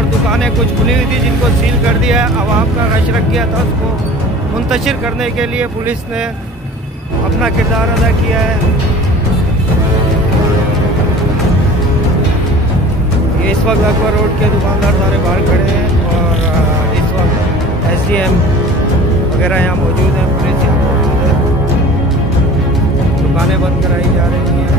और दुकानें कुछ खुली हुई थी जिनको सील कर दिया है। आवाम का रश रख गया था, उसको मुंतशिर करने के लिए पुलिस ने अपना किरदार अदा किया है। ये इस वक्त अकबर रोड के दुकानदार सारे बाहर खड़े हैं और इस वक्त SDM वगैरह यहाँ मौजूद हैं, पुलिस यहाँ मौजूद है। दुकानें बंद कराई जा रही हैं।